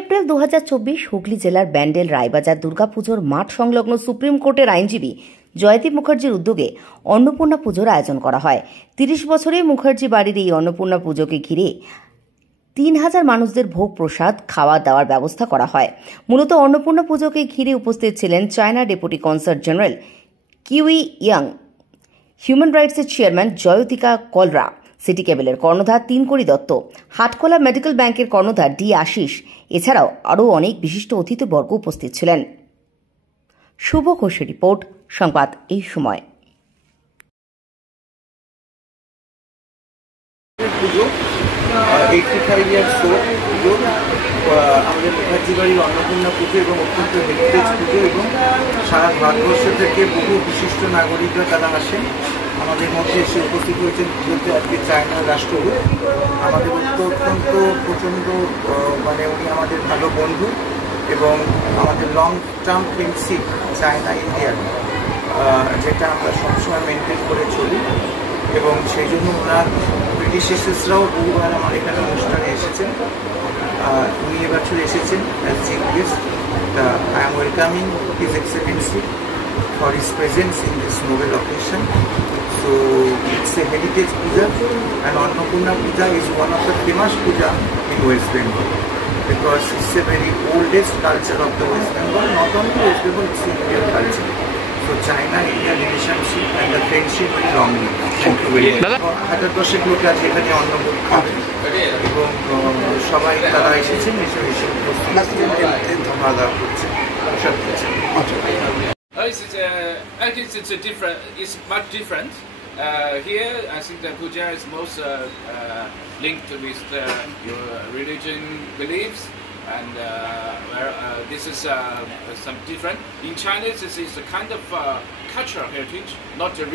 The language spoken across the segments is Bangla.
এপ্রিল 2024 হুগলি জেলার ব্যান্ডেল রায়বাজার দুর্গাপুজোর মাঠ সংলগ্ন সুপ্রিম কোর্টের আইনজীবী জয়দীপ মুখার্জির উদ্যোগে অন্নপূর্ণা পুজোর আয়োজন করা হয়। 30 বছরে মুখার্জি বাড়ির এই অন্নপূর্ণা পুজোকে ঘিরে 3000 মানুষদের ভোগ প্রসাদ খাওয়া দাওয়ার ব্যবস্থা করা হয়। মূলত অন্নপূর্ণা পুজোকে ঘিরে উপস্থিত ছিলেন China deputy consul general Qi Yang, human রাইটসের চেয়ারম্যান জয়তিকা কলরা, সিটি কেবলের কর্ণধার তিনকড়ি দত্ত, হাটকলা মেডিকেল ব্যাংকের কর্ণধার ডি আশিস, এছাড়াও আরও অনেক বিশিষ্ট অতিথিবর্গ উপস্থিত ছিলেন। শুভ ঘোষের রিপোর্ট, সংবাদ এই সময়। আমাদের মুখার্জি বাড়ির অন্নপূর্ণা পুজো এবং অত্যন্ত হেরিটেজ পুজো, এবং সারা ভারতবর্ষ থেকে বহু বিশিষ্ট নাগরিকরা তারা আসেন। আমাদের মধ্যে এসে উপস্থিত হয়েছেন পুজোতে আজকে চায়নার রাষ্ট্রদূত। আমাদের অত্যন্ত প্রচণ্ড উনি আমাদের ভালো বন্ধু এবং আমাদের লং টার্ম ফ্রেন্ডশিপ চায়না ইন্ডিয়ার, যেটা আমরা সবসময় মেনটেন করে চলি। এবং সেই জন্য ওনার ব্রিটিশ এসেসরাও বহুবার আমার এখানে অনুষ্ঠানে এসেছেন। উনি এবছর এসেছেন as chief guest. I am welcoming his Excellency for his presence in this noble occasion. So it's a heritage puja, and Annapurna Puja is one of the famous puja in West Bengal because it's a very oldest culture of the West Bengal. Not only West Bengal, it's the Indian culture. So China-India relationship and the friendship very long-living. Thank you very much. 1000 লোক আছে এখানে অন্নভোগ খাবে এবং সবাই তারা এসেছেন, এসে উপস্থিত খাওয়া দাওয়া করছেন, প্রসাদ করছেন। I think it's different. It's much different. Here, I think the puja is most linked with your religion beliefs, and this is some different. In China, this is a kind of cultural heritage, not the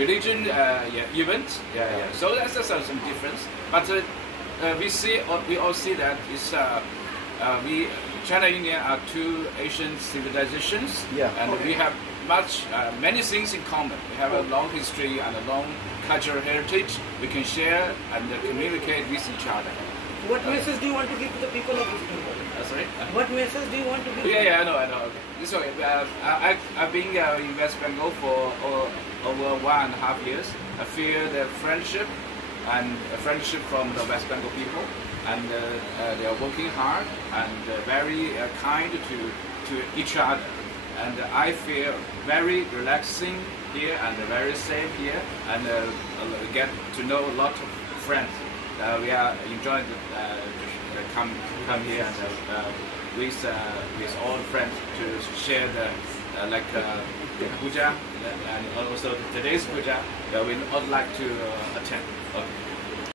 religion event. So that's some difference. But we all see that it's China and India are two Asian civilizations, and we have many things in common. We have a long history and a long cultural heritage. We can share and communicate with each other. What message do you want to give to the people of West Bengal? Sorry? What message do you want to give? I know. Okay. This way, I've been in West Bengal for over 1.5 years. I feel the friendship from the West Bengal people. And they are working hard and very kind to each other. And I feel very relaxing here and very safe here, and get to know a lot of friends. We are enjoying to come here and with all friends to share the puja and also today's puja that we would like to attend. Okay.